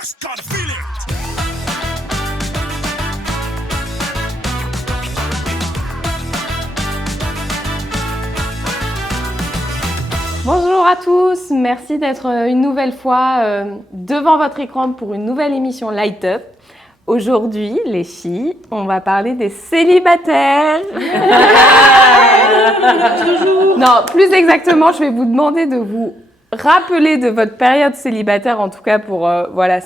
just gotta feel it. Bonjour à tous, merci d'être une nouvelle fois devant votre écran pour une nouvelle émission Light Up. Aujourd'hui, les filles, on va parler des célibataires. Non, plus exactement, je vais vous demander de vous rappeler de votre période célibataire, en tout cas pour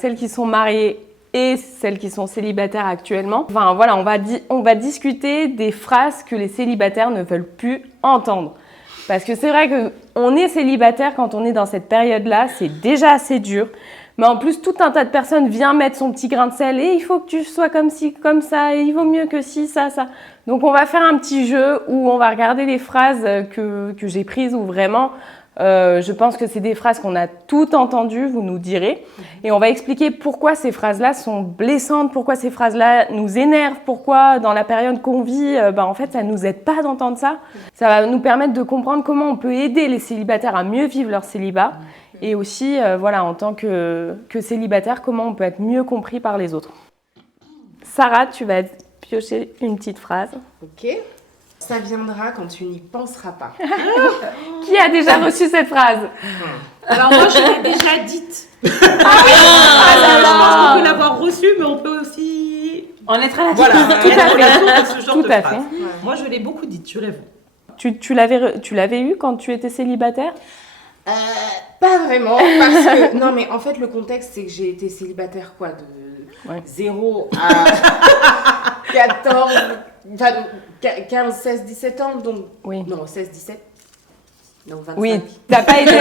celles qui sont mariées et celles qui sont célibataires actuellement. Enfin voilà, on va discuter des phrases que les célibataires ne veulent plus entendre. Parce que c'est vrai qu'on est célibataire quand on est dans cette période-là, c'est déjà assez dur. Mais en plus, tout un tas de personnes viennent mettre son petit grain de sel et il faut que tu sois comme ci, comme ça, et il vaut mieux que ci, ça, ça. Donc on va faire un petit jeu où on va regarder les phrases que j'ai prises ou vraiment, je pense que c'est des phrases qu'on a toutes entendues, vous nous direz. Et on va expliquer pourquoi ces phrases-là sont blessantes, pourquoi ces phrases-là nous énervent, pourquoi dans la période qu'on vit, en fait, ça ne nous aide pas d'entendre ça. Ça va nous permettre de comprendre comment on peut aider les célibataires à mieux vivre leur célibat. Et aussi, en tant que célibataire, comment on peut être mieux compris par les autres. Sarah, tu vas piocher une petite phrase. Ok. Ça viendra quand tu n'y penseras pas. Qui a déjà reçu cette phrase? Alors moi, je l'ai déjà dite. Ah oui. Je pense qu'on peut l'avoir reçue, mais on peut aussi en être à la voilà, tout à fait. Ce genre Tout de à phrase. fait. Ouais. Moi, je l'ai beaucoup dite, je l'avoue. Tu l'avais eu quand tu étais célibataire? Pas vraiment, parce que... Non, mais en fait, le contexte, c'est que j'ai été célibataire, de 0 à 14, 15, 16, 17 ans, donc... Oui. Non, 16, 17. Non, 25. Oui, t'as pas été...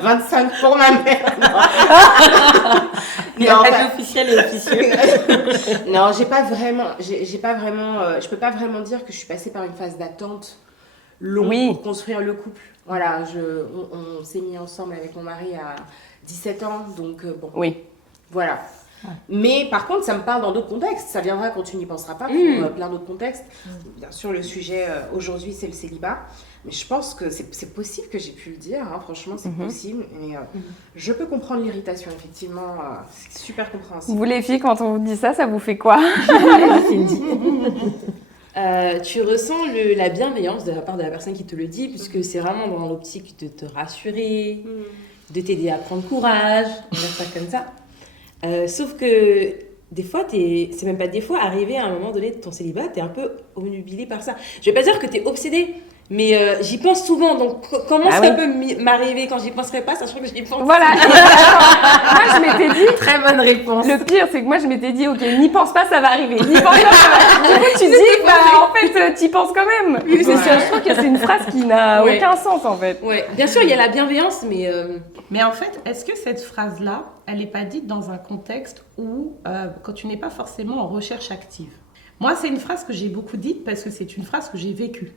25 pour ma mère. Il y a pas d'officiel et officieux. Non, j'ai pas vraiment... je peux pas vraiment dire que je suis passée par une phase d'attente longue pour construire le couple. Voilà, on s'est mis ensemble avec mon mari à 17 ans, donc bon. Oui. Voilà. Ouais. Mais par contre, ça me parle dans d'autres contextes. Ça viendra quand tu n'y penseras pas, pour plein d'autres contextes. Bien sûr, le sujet aujourd'hui, c'est le célibat. Mais je pense que c'est possible que j'ai pu le dire. Hein. Franchement, c'est possible. Et je peux comprendre l'irritation, effectivement. C'est super compréhensible. Vous, les filles, quand on vous dit ça, ça vous fait quoi? Tu ressens la bienveillance de la part de la personne qui te le dit, puisque c'est vraiment dans l'optique de te rassurer, de t'aider à prendre courage, on va dire ça comme ça. Sauf que des fois, c'est même pas des fois, arrivé à un moment donné de ton célibat, t'es un peu obnubilé par ça. Je vais pas dire que t'es obsédé, mais j'y pense souvent, donc comment ça peut m'arriver quand j'y penserais pas, sachant que j'y pense. Voilà. Moi, je m'étais dit... Très bonne réponse. Le pire, c'est que moi, je m'étais dit, ok, n'y pense pas, ça va arriver. N'y pense pas, ça va arriver. Du coup, tu dis, en fait, t'y penses quand même. Oui, c'est sûr. Je trouve que c'est une phrase qui n'a aucun sens, en fait. Ouais, bien sûr, il y a la bienveillance, mais... Mais en fait, est-ce que cette phrase-là, elle n'est pas dite dans un contexte où, quand tu n'es pas forcément en recherche active? Moi, c'est une phrase que j'ai beaucoup dite parce que c'est une phrase que j'ai vécue.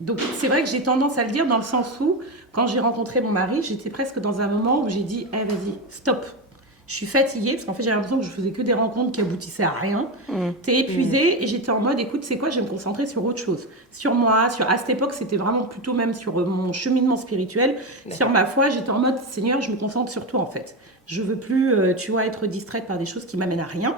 Donc, c'est vrai que j'ai tendance à le dire dans le sens où, quand j'ai rencontré mon mari, j'étais presque dans un moment où j'ai dit « vas-y, stop ». Je suis fatiguée parce qu'en fait, j'avais l'impression que je faisais que des rencontres qui aboutissaient à rien. T'es épuisée et j'étais en mode « écoute, c'est quoi, je vais me concentrer sur autre chose. Sur moi, à cette époque, c'était vraiment plutôt même sur mon cheminement spirituel. Sur ma foi, j'étais en mode « Seigneur, je me concentre sur toi en fait. Je veux plus, être distraite par des choses qui m'amènent à rien. »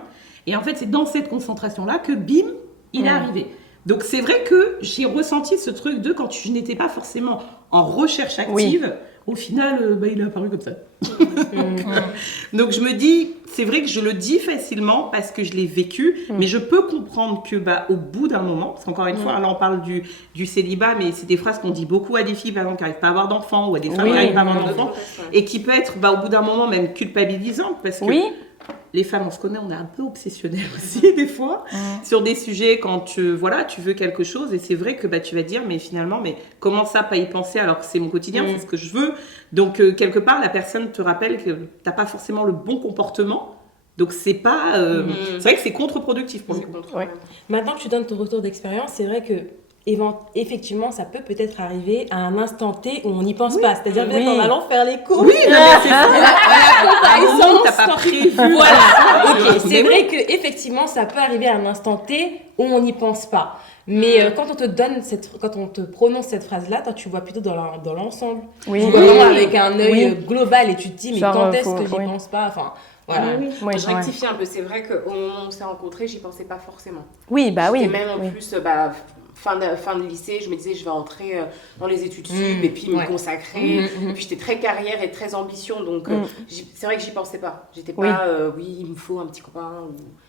Et en fait, c'est dans cette concentration-là que bim, il est arrivé. Donc, c'est vrai que j'ai ressenti ce truc de quand je n'étais pas forcément en recherche active, au final, il est apparu comme ça. Donc, je me dis, c'est vrai que je le dis facilement parce que je l'ai vécu, mais je peux comprendre que, au bout d'un moment, parce qu'encore une fois, là, on parle du célibat, mais c'est des phrases qu'on dit beaucoup à des filles, par exemple, qui n'arrivent pas à avoir d'enfants, ou à des femmes qui n'arrivent pas à avoir d'enfants, et qui peut être, au bout d'un moment, même culpabilisante, parce que... Les femmes, on se connaît, on est un peu obsessionnelles aussi, des fois, sur des sujets quand tu veux quelque chose. Et c'est vrai que tu vas dire, mais finalement, comment ça, pas y penser alors que c'est mon quotidien, c'est ce que je veux. Donc, quelque part, la personne te rappelle que tu n'as pas forcément le bon comportement. Donc, c'est pas... C'est vrai que c'est contre-productif pour le coup. Maintenant que tu donnes ton retour d'expérience, c'est vrai que effectivement, ça peut-être arriver à un instant T où on n'y pense pas. C'est-à-dire peut-être en allant faire les courses. Oui, mais c'est ça. T'as pas prévu. Voilà. Ok. C'est vrai que effectivement, ça peut arriver à un instant T où on n'y pense pas. Mais quand on te quand on te prononce cette phrase-là, toi, tu vois plutôt dans l'ensemble. Oui. Tu vois vraiment avec un œil Oui. global et tu te dis, mais Genre, quand est-ce faut- que j'y oui. pense pas? Enfin, voilà. Oui, Je rectifie un peu, c'est vrai qu'au moment où on s'est rencontrés, j'y pensais pas forcément. oui, bah oui. Et même en oui. plus, fin de lycée, je me disais, je vais entrer dans les études sup et puis me ouais. consacrer. Et puis j'étais très carrière et très ambition, donc c'est vrai que j'y pensais pas. J'étais Oui. pas, oui, il me faut un petit copain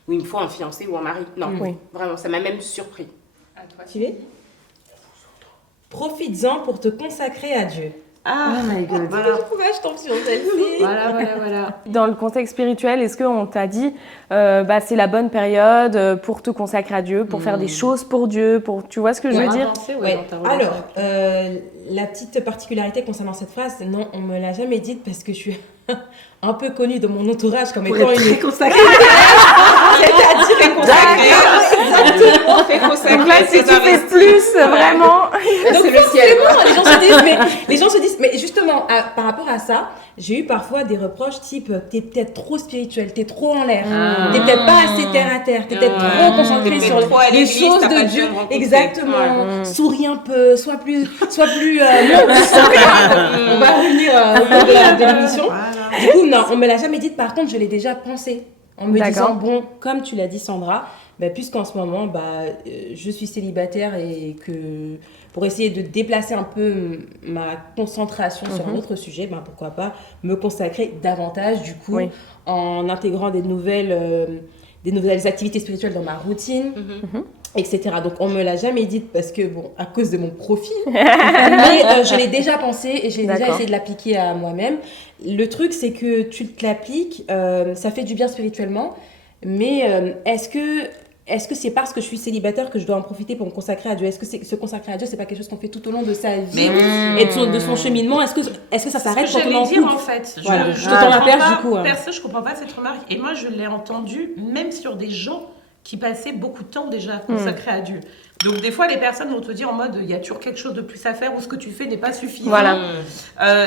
ou il me faut un fiancé ou un mari. Non, Oui. vraiment, ça m'a même surpris. Tu veux? Profites-en pour te consacrer à Dieu. Ah, Oh my god. Voilà. Pourquoi je tombe sur celle-ci? voilà. Dans le contexte spirituel, est-ce qu'on t'a dit c'est la bonne période pour te consacrer à Dieu, pour faire des choses pour Dieu, pour tu vois ce que je veux dire? Ouais. Alors, la petite particularité concernant cette phrase, non, on me l'a jamais dite parce que je suis un peu connue dans mon entourage comme étant une consacrée. C'est-à-dire très consacrée. Exactement, très consacrée. Donc là, si tu fais plus, vraiment. C'est le ciel. quoi. Les gens se disent, mais justement, par rapport à ça, j'ai eu parfois des reproches type, t'es peut-être trop spirituel, t'es trop en l'air, t'es peut-être pas assez terre à terre, t'es peut-être trop concentré T'es sur trop à les l'église, choses t'as pas de le Dieu. temps de rencontrer. Exactement. Souris un peu, sois plus, on va revenir au niveau de l'émission. Du coup, non, on me l'a jamais dit. Par contre, je l'ai déjà pensé. En me disant, bon, comme tu l'as dit, Sandra, puisqu'en ce moment, je suis célibataire et que pour essayer de déplacer un peu ma concentration sur un autre sujet, pourquoi pas me consacrer davantage, du coup, en intégrant des nouvelles activités spirituelles dans ma routine. Etc. Donc on me l'a jamais dit parce que à cause de mon profil, mais je l'ai déjà pensé et j'ai déjà essayé de l'appliquer à moi-même. Le truc c'est que tu te l'appliques, ça fait du bien spirituellement, mais est-ce que c'est parce que je suis célibataire que je dois en profiter pour me consacrer à Dieu? Est-ce que se consacrer à Dieu, c'est pas quelque chose qu'on fait tout au long de sa vie et de son cheminement? Est-ce que ça s'arrête quand on est en couple? En fait. Voilà, je te tends la perche du coup. Perso, je comprends pas cette remarque. Et moi, je l'ai entendu même sur des gens qui passaient beaucoup de temps déjà consacrés à Dieu. Donc des fois, les personnes vont te dire en mode, il y a toujours quelque chose de plus à faire ou ce que tu fais n'est pas suffisant. Voilà.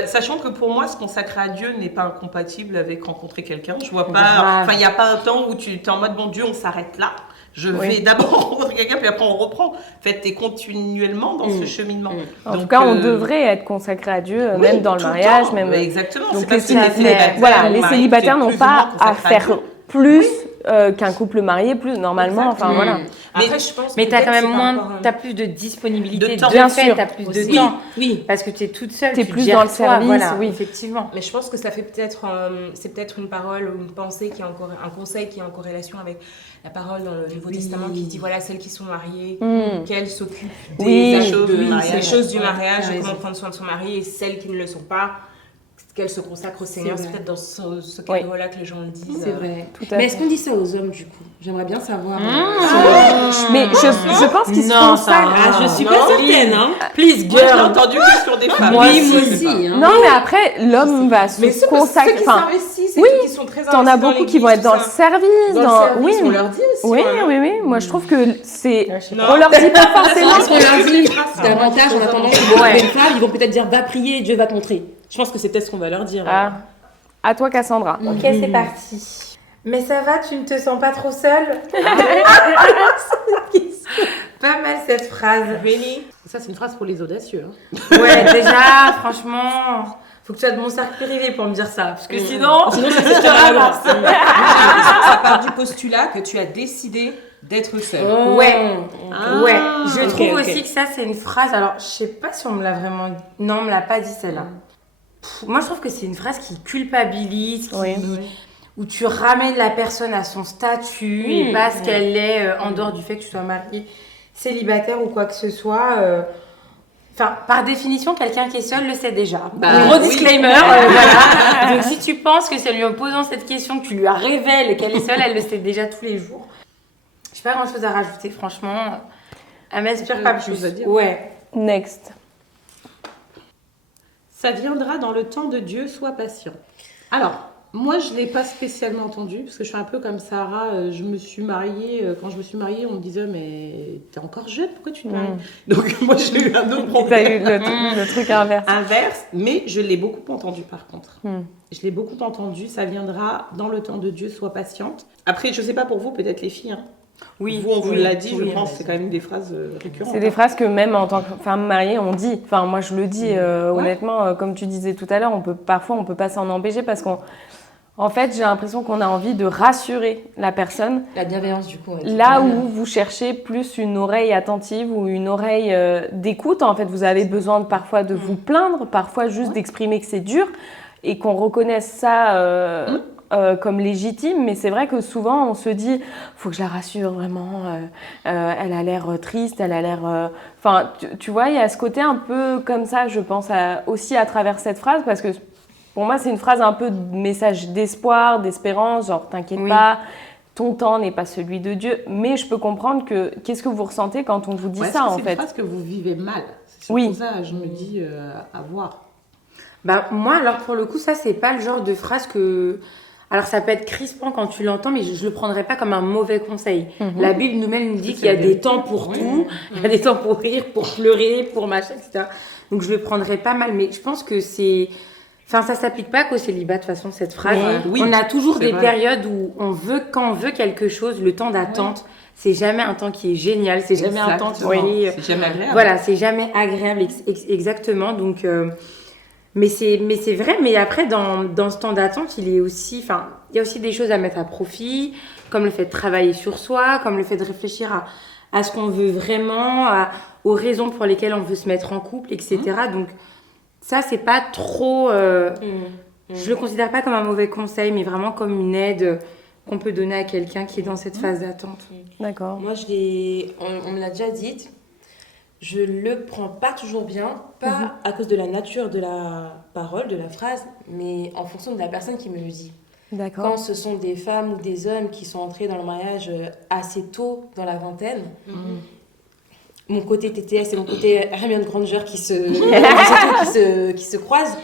Sachant que pour moi, se consacrer à Dieu n'est pas incompatible avec rencontrer quelqu'un. Je vois pas. Enfin, il n'y a pas un temps où tu es en mode, bon Dieu, on s'arrête là. Je vais d'abord rencontrer quelqu'un, puis après on reprend. En fait, tu es continuellement dans ce cheminement. En tout cas, on devrait être consacré à Dieu, même dans le mariage. Même... Exactement. Donc, c'est parce que les célibataires n'ont pas à faire plus qu'un couple marié, plus normalement. Enfin, voilà. Après, je pense Mais que t'as quand même moins. t'as plus de disponibilité De temps. Bien sûr. t'as plus Aussi. de temps. Oui. Parce que t'es toute seule, T'es tu plus gères dans le toi, service, voilà, oui. effectivement. Mais je pense que ça fait c'est peut-être une parole ou une pensée qui est un conseil qui est en corrélation avec la parole dans le Nouveau Testament qui dit voilà, celles qui sont mariées, qu'elles s'occupent des choses du mariage, de comment prendre soin de son mari, et celles qui ne le sont pas, qu'elles se consacrent au Seigneur. C'est peut-être dans ce cadre-là que les gens le disent. C'est vrai. Tout à Mais fait. est-ce qu'on dit ça aux hommes du coup? J'aimerais bien savoir. Mais je pense qu'ils se consacrent. Je suis pas certaine, hein. Please, Moi, je l'ai entendu que sur des femmes. Moi aussi. Hein. Non, mais après, l'homme va se Mais ceux consacrer. qui Enfin, s'investissent, oui, qui sont très t'en as investis dans beaucoup qui vont l'église, être dans le tout ça. service. Dans le service, on leur dit aussi. Oui, voilà. oui. Moi, je trouve que c'est. Non. On leur dit pas forcément. Parce qu'on leur dit davantage en attendant qu'ils vont trouver une femme, ils vont peut-être dire va prier, Dieu va te montrer. Je pense que c'est peut-être ce qu'on va leur dire. Ah. À toi, Cassandra. Ok, c'est parti. Mais ça va, tu ne te sens pas trop seule? Pas mal cette phrase. Really? Ça, c'est une phrase pour les audacieux. Ouais, déjà, franchement, faut que tu sois de mon cercle privé pour me dire ça. Parce que sinon, Sinon, ça se ramasse. Ça part du postulat que tu as décidé d'être seule. ouais. Ouais, je ok, trouve ok. aussi que ça, c'est une phrase. Alors, je sais pas si on me l'a vraiment. Non, on me l'a pas dit celle-là. Moi, je trouve que c'est une phrase qui culpabilise, où tu ramènes la personne à son statut et pas ce qu'elle est en dehors du fait que tu sois mariée, célibataire ou quoi que ce soit. Enfin, par définition, quelqu'un qui est seul le sait déjà. Gros disclaimer, voilà. Donc, si tu penses que c'est lui en posant cette question que tu lui révèles qu'elle est seule, elle le sait déjà tous les jours. J'ai pas grand chose à rajouter, franchement. Elle m'inspire pas plus. Ouais. Next. Ça viendra dans le temps de Dieu, sois patient. Alors, moi, je ne l'ai pas spécialement entendu, parce que je suis un peu comme Sarah. Je me suis mariée, quand je me suis mariée, on me disait, mais t'es encore jeune, pourquoi tu te maries? Donc, moi, j'ai eu un autre T'as problème. eu le truc inverse. Inverse, mais je l'ai beaucoup entendu par contre. Je l'ai beaucoup entendu, ça viendra dans le temps de Dieu, sois patiente. Après, je sais pas pour vous, peut-être les filles, hein. Oui. Vous, on vous oui, l'a dit, oui, je pense, c'est quand même des phrases récurrentes. C'est des phrases que même en tant que femme mariée, on dit. Enfin, moi, je le dis honnêtement, comme tu disais tout à l'heure, parfois, on peut pas s'en empêcher parce qu'en fait, j'ai l'impression qu'on a envie de rassurer la personne. La bienveillance, du coup. Là où vous cherchez plus une oreille attentive ou une oreille d'écoute, en fait, vous avez besoin parfois de vous plaindre, parfois juste d'exprimer que c'est dur et qu'on reconnaisse ça comme légitime. Mais c'est vrai que souvent, on se dit, faut que je la rassure vraiment, elle a l'air triste, elle a l'air... Enfin, tu vois, il y a ce côté un peu comme ça, je pense, aussi à travers cette phrase, parce que pour moi, c'est une phrase un peu de message d'espoir, d'espérance, genre t'inquiète pas, ton temps n'est pas celui de Dieu. Mais je peux comprendre qu'est-ce que vous ressentez quand on vous dit ça, en fait. C'est une phrase que vous vivez mal. C'est pour ça, je me dis, à voir. Bah, moi, alors pour le coup, ça, c'est pas le genre de phrase que... Alors, ça peut être crispant quand tu l'entends, mais je le prendrais pas comme un mauvais conseil. La Bible nous dit qu'il y a des temps pour tout. Il y a des temps pour rire, pour pleurer, pour machin, etc. Donc, je le prendrais pas mal. Mais je pense que c'est... Enfin, ça s'applique pas qu'au célibat, de toute façon, cette phrase. Oui, on a toujours des vrai. périodes où quand on veut quelque chose, le temps d'attente, c'est jamais un temps qui est génial, c'est jamais un temps qui est... C'est jamais agréable. Voilà, c'est jamais agréable, exactement. Donc, mais c'est vrai, mais après, dans ce temps d'attente, il y a aussi des choses à mettre à profit, comme le fait de travailler sur soi, comme le fait de réfléchir à ce qu'on veut vraiment, aux raisons pour lesquelles on veut se mettre en couple, etc. Donc, ça, c'est pas trop... Je le considère pas comme un mauvais conseil, mais vraiment comme une aide qu'on peut donner à quelqu'un qui est dans cette phase d'attente. D'accord. Moi, on me l'a déjà dit, je le prends pas toujours bien, pas à cause de la nature de la parole, de la phrase, mais en fonction de la personne qui me le dit. D'accord. Quand ce sont des femmes ou des hommes qui sont entrés dans le mariage assez tôt dans la vingtaine, mon côté TTS et mon côté Hermione Granger qui se croisent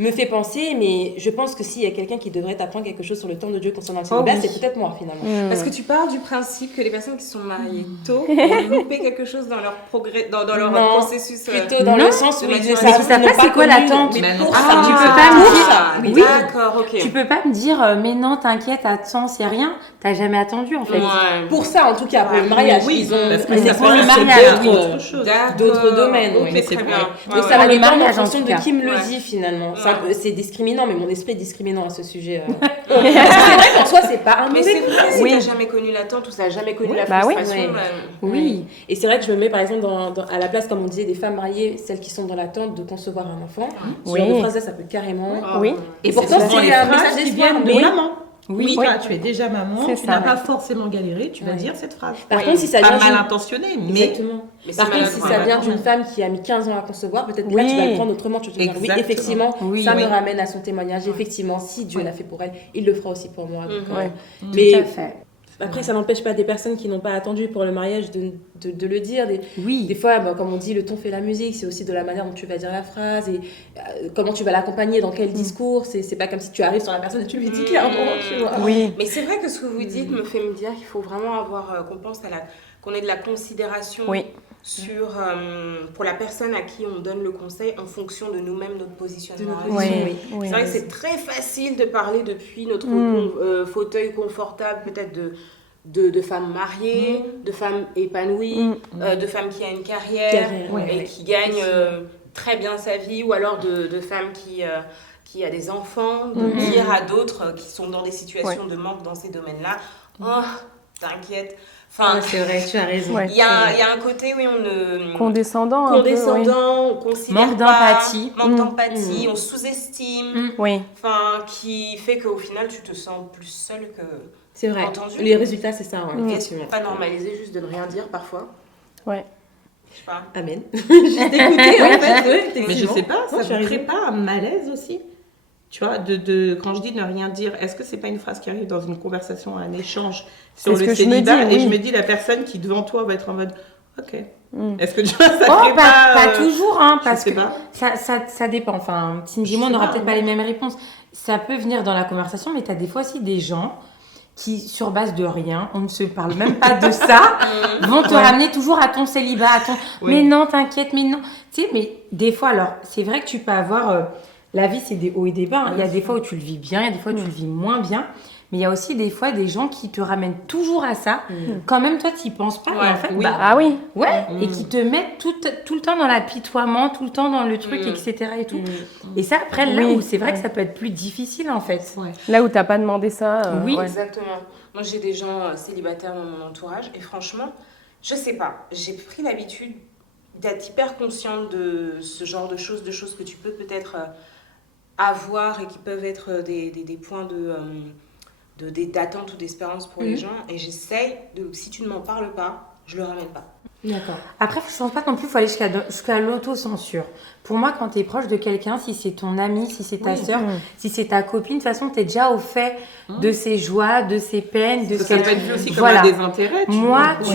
me fait penser, mais je pense que s'il y a quelqu'un qui devrait t'apprendre quelque chose sur le temps de Dieu concernant le célibat, c'est peut-être moi finalement. Parce que tu pars du principe que les personnes qui sont mariées tôt ont loupé quelque chose dans leur progrès, dans leur processus. Plutôt dans le sens où ils ne savent pas c'est quoi l'attente. Mais pour Tu ça, peux pas me dire... Oui, d'accord, ok. Tu peux pas me dire, mais non, t'inquiète, attends, c'est rien. T'as jamais attendu, en fait. Pour ça, en tout cas, pour le mariage, oui, ils ont parce que c'est ça pour peut le être mariage, d'autres domaines. Ok, Oui. Mais c'est très vrai. bien. Donc ça va le dépendre en mariage, en fonction tout de cas. qui me le dit finalement. C'est discriminant, mais mon esprit est discriminant à ce sujet. Parce que c'est vrai qu'en soi, c'est pas un Mais mauvais c'est vrai, si Oui. t'as jamais connu l'attente ou ça n'a jamais connu la Bah oui. frustration, Oui. Et c'est vrai que je me mets par exemple à la place, comme on disait, des femmes mariées, celles qui sont dans l'attente de concevoir un enfant. Ce genre de phrase-là, ça peut carrément. Oui. Et pourtant, souvent c'est les un phrases message qui d'espoir. viennent de Mais maman. Oui. Toi, tu es déjà maman, C'est tu ça, n'as pas forcément galéré, tu vas dire cette phrase. par contre, si ça Pas vient mal intentionné, mais Exactement. Mais Par c'est contre, si maladroit. ça vient quand d'une même. femme qui a mis 15 ans à concevoir, peut-être que Oui. là, tu vas le prendre autrement. Tu vas te dire, oui, Exactement. effectivement, Oui, ça oui. me ramène à son témoignage. Effectivement, si Dieu l'a fait pour elle, il le fera aussi pour moi. Donc, Ouais. Mais Tout à fait. après, ça n'empêche pas des personnes qui n'ont pas attendu pour le mariage de le dire. Des Oui. fois, comme on dit, le ton fait la musique. C'est aussi de la manière dont tu vas dire la phrase et comment tu vas l'accompagner, dans quel discours. C'est pas comme si tu arrives sur la personne et tu lui dis clairement, tu vois. Oui. Mais c'est vrai que ce que vous dites me fait me dire qu'il faut vraiment avoir, qu'on pense qu'on ait de la considération Oui. sur, pour la personne à qui on donne le conseil en fonction de nous-mêmes, notre positionnement. Oui. C'est vrai que c'est très facile de parler depuis notre fauteuil confortable, peut-être de femmes mariées, de femmes épanouies, de femmes qui ont une carrière et qui gagnent très bien sa vie, ou alors de femmes qui a des enfants, de dire à d'autres qui sont dans des situations de manque dans ces domaines-là, oh, t'inquiète. Enfin, C'est vrai, tu as raison. Ouais. il y a un côté, oui, on ne... Condescendant. un peu, on considère Manque pas, d'empathie. manque d'empathie, on sous-estime, oui. enfin, qui fait qu'au final, tu te sens plus seul que... C'est vrai. Entendu. Les résultats, c'est ça. Est-ce Effectivement. pas normalisé juste de ne rien dire parfois? Ouais. Je sais pas. Amen. Juste écouter, en fait. Mais je sais pas, Non, ça tu as ne crée raison. pas un malaise aussi? Tu vois, quand je dis ne rien dire, est-ce que c'est pas une phrase qui arrive dans une conversation, un échange sur C'est ce le que je me célibat dis, et oui. je me dis la personne qui devant toi va être en mode ok. Est-ce que tu vois, ça Oh, crée pas toujours, hein, je parce sais que pas. ça dépend. Enfin, Cindy et moi, Je on sais n'aura pas, peut-être pas les mêmes réponses. Ça peut venir dans la conversation, mais tu as des fois aussi des gens qui, sur base de rien, on ne se parle même pas de ça, vont te ramener toujours à ton célibat, à ton... Oui. Mais non, t'inquiète, mais non. Tu sais, mais des fois, alors, c'est vrai que tu peux avoir... la vie, c'est des hauts et des bas. Hein. Il y a des fois où tu le vis bien, il y a des fois où tu le vis moins bien. Mais il y a aussi des fois des gens qui te ramènent toujours à ça. Quand même, toi, tu n'y penses pas. Et en fait, Ah oui. ouais. Et qui te mettent tout le temps dans l'apitoiement, tout le temps dans le truc, etc. Et tout. Et ça, après, là où c'est vrai que ça peut être plus difficile, en fait. Là où t'as pas demandé ça. Oui. ouais. Exactement. Moi, j'ai des gens célibataires dans mon entourage et franchement, je sais pas, j'ai pris l'habitude d'être hyper consciente de ce genre de choses que tu peux peut-être avoir et qui peuvent être des points d'attente ou d'espérance pour les gens. Et j'essaye si tu ne m'en parles pas, je le ramène pas. D'accord. Après, je pense pas non plus qu'il faut aller jusqu'à l'autocensure. Pour moi, quand tu es proche de quelqu'un, si c'est ton ami, si c'est ta sœur, si c'est ta copine, de toute façon, tu es déjà au fait de ses joies, de ses peines, de Ça ce qu'elle... peut être vu aussi comme un désintérêt. Tu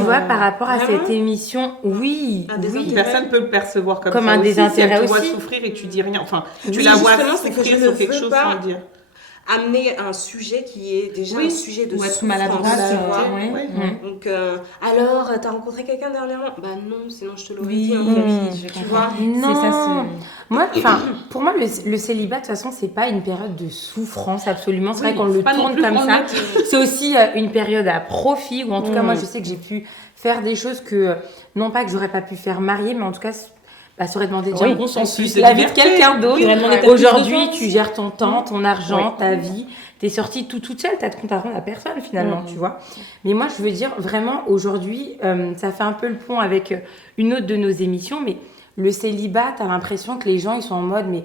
vois, par rapport à cette émission, oui. Une personne peut le percevoir comme Comme ça un aussi, désintérêt si elle te voit aussi. souffrir et tu dis rien. Enfin, tu Oui, la vois justement, c'est que souffrir je sur ne quelque veux chose pas sans le dire. Amener un sujet qui est déjà un sujet de Ou être souffrance. maladroite, tu vois. Donc, alors, t'as rencontré quelqu'un dernièrement? Bah non, sinon je te l'aurais dit. Tu vois? Non. Moi, pour moi, le célibat, de toute façon, c'est pas une période de souffrance, absolument. C'est vrai qu'on le tourne comme ça. C'est aussi une période à profit, ou en tout cas, moi, je sais que j'ai pu faire des choses que, non pas que j'aurais pas pu faire marier, mais en tout cas, ça aurait demandé déjà un consensus, la vie de quelqu'un d'autre. Aujourd'hui, tu gères ton temps, ton argent, ta vie. T'es sortie toute seule, t'as de compte à rendre à personne finalement, tu vois. Mais moi, je veux dire, vraiment, aujourd'hui, ça fait un peu le pont avec une autre de nos émissions, mais le célibat, t'as l'impression que les gens, ils sont en mode, mais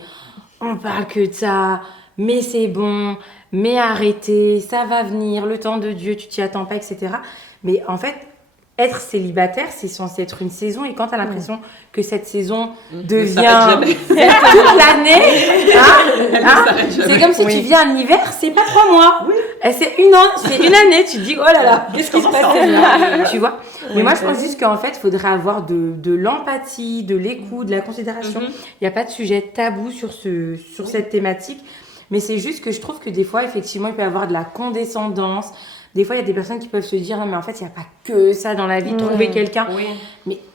on parle que de ça, mais c'est bon, mais arrêtez, ça va venir, le temps de Dieu, tu t'y attends pas, etc. Mais en fait, être célibataire, c'est censé être une saison. Et quand tu as l'impression que cette saison devient l'année, c'est comme si tu vis un hiver, c'est pas 3 mois. C'est une année. Tu te dis, oh là là, qu'est-ce qui se passe là, tu vois. Mais moi, je pense juste qu'en fait, il faudrait avoir de l'empathie, de l'écoute, de la considération. Il n'y a pas de sujet tabou sur cette thématique. Mais c'est juste que je trouve que des fois, effectivement, il peut y avoir de la condescendance. Des fois, il y a des personnes qui peuvent se dire, non, mais en fait, il n'y a pas que ça dans la vie, trouver quelqu'un.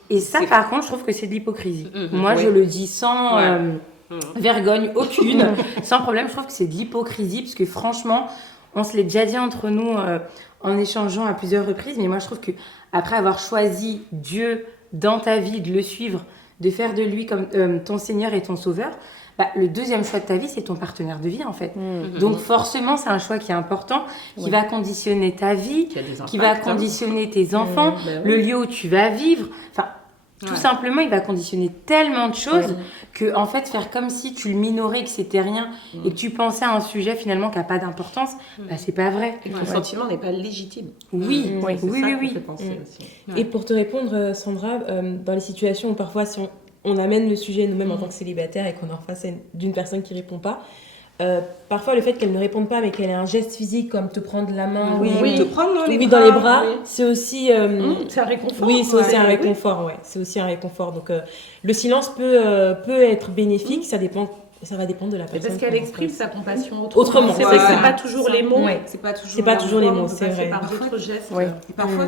Et ça, par contre, je trouve que c'est de l'hypocrisie. Moi, je le dis sans vergogne aucune, sans problème. Je trouve que c'est de l'hypocrisie, parce que franchement, on se l'est déjà dit entre nous en échangeant à plusieurs reprises. Mais moi, je trouve qu'après avoir choisi Dieu dans ta vie, de le suivre, de faire de lui comme ton Seigneur et ton Sauveur, le deuxième choix de ta vie, c'est ton partenaire de vie, en fait. Donc, forcément, c'est un choix qui est important, qui va conditionner ta vie, qui va conditionner tes enfants, le lieu où tu vas vivre. Enfin, tout simplement, il va conditionner tellement de choses que, en fait, faire comme si tu le minorais, que c'était rien, et que tu pensais à un sujet, finalement, qui n'a pas d'importance, c'est pas vrai. Et que ton sentiment n'est pas légitime. Oui. Et pour te répondre, Sandra, dans les situations où parfois, si on amène le sujet nous-mêmes en tant que célibataire et qu'on est en face d'une personne qui répond pas, parfois le fait qu'elle ne réponde pas mais qu'elle ait un geste physique comme te prendre la main te prendre dans les bras, c'est aussi c'est un réconfort. Oui, c'est aussi un réconfort, c'est aussi un réconfort. Donc le silence peut être bénéfique, ça va dépendre de la personne. Parce qu'elle exprime sa compassion autrement. C'est vrai que c'est pas toujours les mots. C'est pas toujours les mots, c'est vrai. Par d'autres gestes. Et parfois,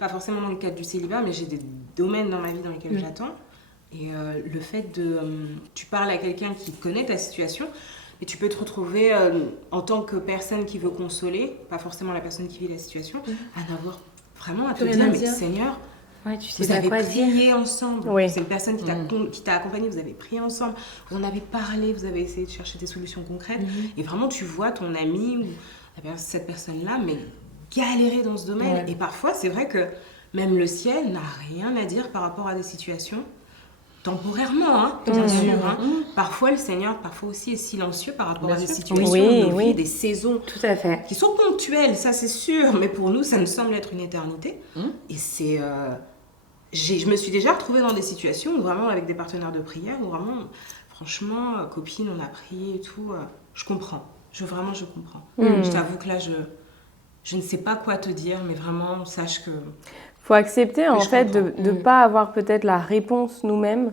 pas forcément dans le cadre du célibat, mais j'ai des domaines dans ma vie dans lesquels j'attends. Et le fait tu parles à quelqu'un qui connaît ta situation, et tu peux te retrouver en tant que personne qui veut consoler, pas forcément la personne qui vit la situation, à n'avoir vraiment à te dire, mais Seigneur, vous avez prié ensemble. C'est une personne qui t'a accompagné, vous avez prié ensemble, vous en avez parlé, vous avez essayé de chercher des solutions concrètes, et vraiment tu vois ton ami ou cette personne-là, mais galérer dans ce domaine. Et parfois, c'est vrai que même le ciel n'a rien à dire par rapport à des situations. Temporairement, bien sûr. Parfois, le Seigneur, aussi, est silencieux par rapport à des situations de vie, des saisons tout à fait. Qui sont ponctuelles, ça c'est sûr, mais pour nous, ça nous semble être une éternité. Et c'est... je me suis déjà retrouvée dans des situations où vraiment, avec des partenaires de prière, où vraiment, franchement, copine, on a prié et tout, je comprends. Je comprends. Je t'avoue que là, je ne sais pas quoi te dire, mais vraiment, sache que... Faut accepter en fait de ne pas avoir peut-être la réponse nous-mêmes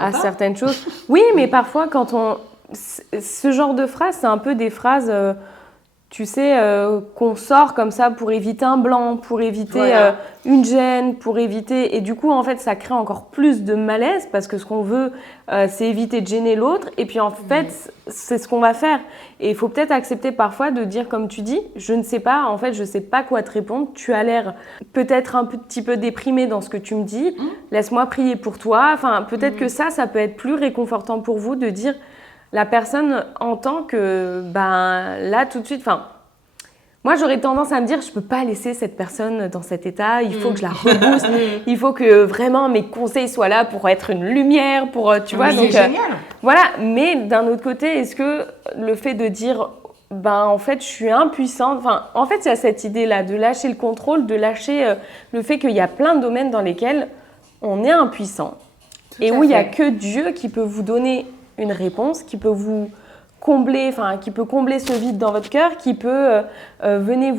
à certaines choses. Oui, mais parfois quand ce genre de phrases, c'est un peu des phrases tu sais, qu'on sort comme ça pour éviter un blanc, pour éviter Voilà. une gêne, pour éviter... Et du coup, en fait, ça crée encore plus de malaise parce que ce qu'on veut, c'est éviter de gêner l'autre. Et puis, en fait, c'est ce qu'on va faire. Et il faut peut-être accepter parfois de dire, comme tu dis, je ne sais pas, en fait, je ne sais pas quoi te répondre. Tu as l'air peut-être un petit peu déprimé dans ce que tu me dis. Laisse-moi prier pour toi. Enfin, peut-être que ça peut être plus réconfortant pour vous de dire... La personne entend que, là, tout de suite, moi, j'aurais tendance à me dire, je peux pas laisser cette personne dans cet état, il faut que je la rebooste, il faut que vraiment mes conseils soient là pour être une lumière, pour, tu vois. C'est Donc, génial. voilà, mais d'un autre côté, est-ce que le fait de dire, en fait, je suis impuissante, en fait, il y a cette idée-là de lâcher le contrôle, de lâcher le fait qu'il y a plein de domaines dans lesquels on est impuissant et où il n'y a que Dieu qui peut vous donner une réponse, qui peut vous combler, qui peut combler ce vide dans votre cœur, qui peut venir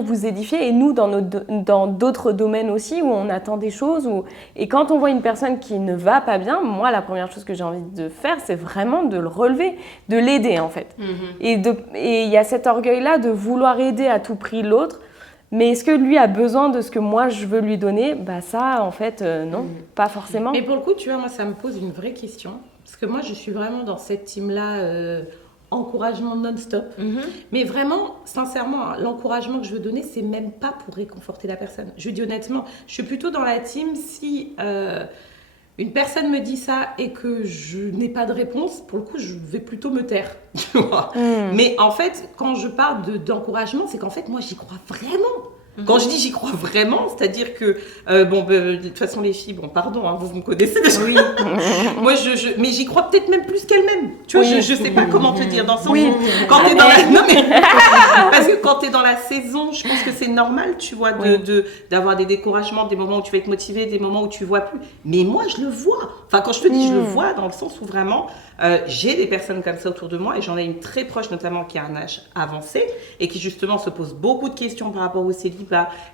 vous édifier. Et nous, dans d'autres domaines aussi, où on attend des choses, et quand on voit une personne qui ne va pas bien, moi, la première chose que j'ai envie de faire, c'est vraiment de le relever, de l'aider, en fait. Et il y a cet orgueil-là de vouloir aider à tout prix l'autre. Mais est-ce que lui a besoin de ce que moi, je veux lui donner ? Ça, en fait, non, pas forcément. Mais pour le coup, tu vois, moi, ça me pose une vraie question. Parce que moi, je suis vraiment dans cette team-là, encouragement non-stop. Mais vraiment, sincèrement, l'encouragement que je veux donner, c'est même pas pour réconforter la personne. Je dis honnêtement, je suis plutôt dans la team si une personne me dit ça et que je n'ai pas de réponse, pour le coup, je vais plutôt me taire. Tu vois. Mais en fait, quand je parle d'encouragement, c'est qu'en fait, moi, j'y crois vraiment. Quand je dis j'y crois vraiment, c'est-à-dire que, de toute façon, les filles, pardon, vous me connaissez déjà. Oui. Moi, mais j'y crois peut-être même plus qu'elle-même. Tu vois, je sais pas comment te dire, dans le sens où, quand t'es dans la... Non, mais... Parce que quand t'es dans la saison, je pense que c'est normal, tu vois, d'avoir des découragements, des moments où tu vas être motivé, des moments où tu vois plus. Mais moi, je le vois. Enfin, quand je te dis je le vois, dans le sens où vraiment, j'ai des personnes comme ça autour de moi, et j'en ai une très proche, notamment, qui a un âge avancé, et qui, justement, se pose beaucoup de questions par rapport au célibat.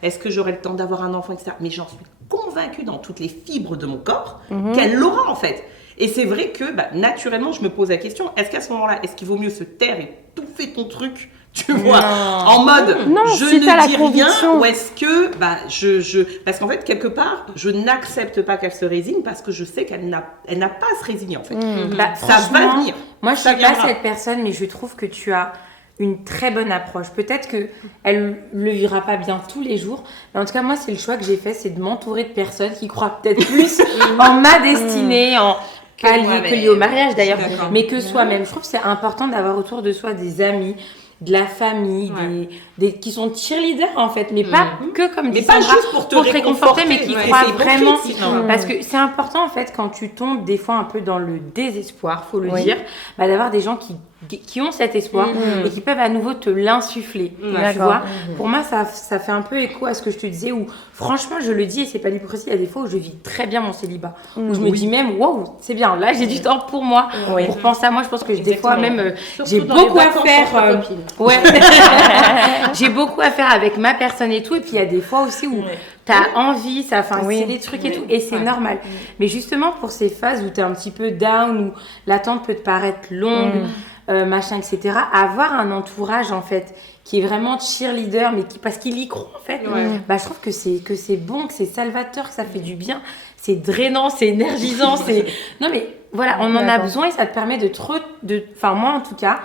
Est-ce que j'aurai le temps d'avoir un enfant, etc. Mais j'en suis convaincue dans toutes les fibres de mon corps qu'elle l'aura en fait. Et c'est vrai que naturellement, je me pose la question, est-ce qu'à ce moment-là, est-ce qu'il vaut mieux se taire et tout faire ton truc, tu vois, en mode je si ne dis rien, ou est-ce que parce qu'en fait, quelque part, je n'accepte pas qu'elle se résigne parce que je sais qu'elle n'a pas à se résigner en fait. Ça va venir. Moi, je ne suis pas cette personne, mais je trouve que tu as une très bonne approche. Peut-être qu'elle ne le vivra pas bien tous les jours, mais en tout cas, moi, c'est le choix que j'ai fait, c'est de m'entourer de personnes qui croient peut-être plus en ma destinée, pas lié au mariage d'ailleurs, mais que soi-même. Je trouve que c'est important d'avoir autour de soi des amis, de la famille, qui sont cheerleaders en fait, mais pas que comme mais pas juste pour te réconforter, mais qui croient vraiment. Parce que c'est important en fait quand tu tombes des fois un peu dans le désespoir, faut le dire, d'avoir des gens qui ont cet espoir et qui peuvent à nouveau te l'insuffler. Tu vois, pour moi ça fait un peu écho à ce que je te disais où franchement je le dis et c'est pas l'hypocrisie, il y a des fois où je vis très bien mon célibat, où je me dis même waouh c'est bien, là j'ai du temps pour moi, pour penser à moi. Je pense que des fois même j'ai beaucoup à faire. J'ai beaucoup à faire avec ma personne et tout, et puis il y a des fois aussi où t'as envie, c'est des trucs et tout, et c'est normal. Mais justement pour ces phases où t'es un petit peu down, où l'attente peut te paraître longue, machin, etc., avoir un entourage en fait qui est vraiment cheerleader, mais parce qu'il y croit en fait, je trouve que c'est bon, que c'est salvateur, que ça fait du bien, c'est drainant, c'est énergisant, non mais voilà, on en a besoin et ça te permet enfin moi en tout cas,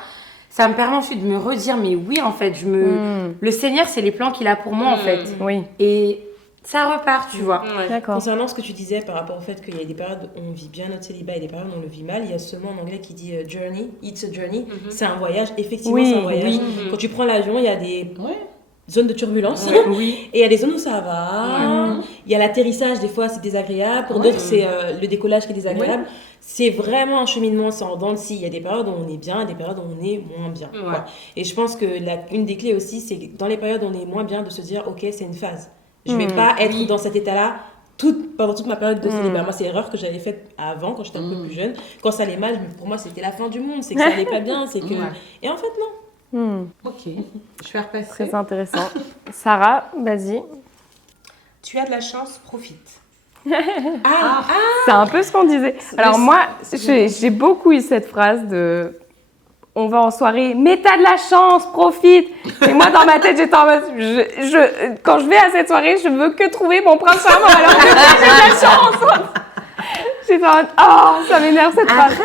ça me permet ensuite de me redire, mais oui, en fait, le Seigneur, c'est les plans qu'il a pour moi, en fait. Oui. Et ça repart, tu vois. D'accord. Concernant ce que tu disais par rapport au fait qu'il y a des périodes où on vit bien notre célibat et des périodes où on le vit mal, il y a ce mot en anglais qui dit journey, it's a journey. C'est un voyage, effectivement, c'est un voyage. Quand tu prends l'avion, il y a des zones de turbulence. Et il y a des zones où ça va. Il y a l'atterrissage, des fois, c'est désagréable. Pour d'autres, c'est le décollage qui est désagréable. C'est vraiment un cheminement sans dents de scie. Il y a des périodes où on est bien et des périodes où on est moins bien. Et je pense que une des clés aussi, c'est dans les périodes où on est moins bien, de se dire, ok, c'est une phase. Je ne vais pas être dans cet état-là pendant toute ma période de célibat. Moi, c'est l'erreur que j'avais faite avant, quand j'étais un peu plus jeune. Quand ça allait mal, pour moi, c'était la fin du monde. C'est que ça allait pas bien. C'est que... Et en fait, non. Ok, je vais repasser. Très intéressant. Sarah, vas-y. Tu as de la chance, profite. C'est un peu ce qu'on disait. Alors moi, j'ai beaucoup eu cette phrase de on va en soirée, mais t'as de la chance, profite. Et moi, dans ma tête, j'étais en mode, quand je vais à cette soirée, je veux que trouver mon prince charmant, alors que j'ai de la chance. J'étais en mode, oh, ça m'énerve cette phrase. Après,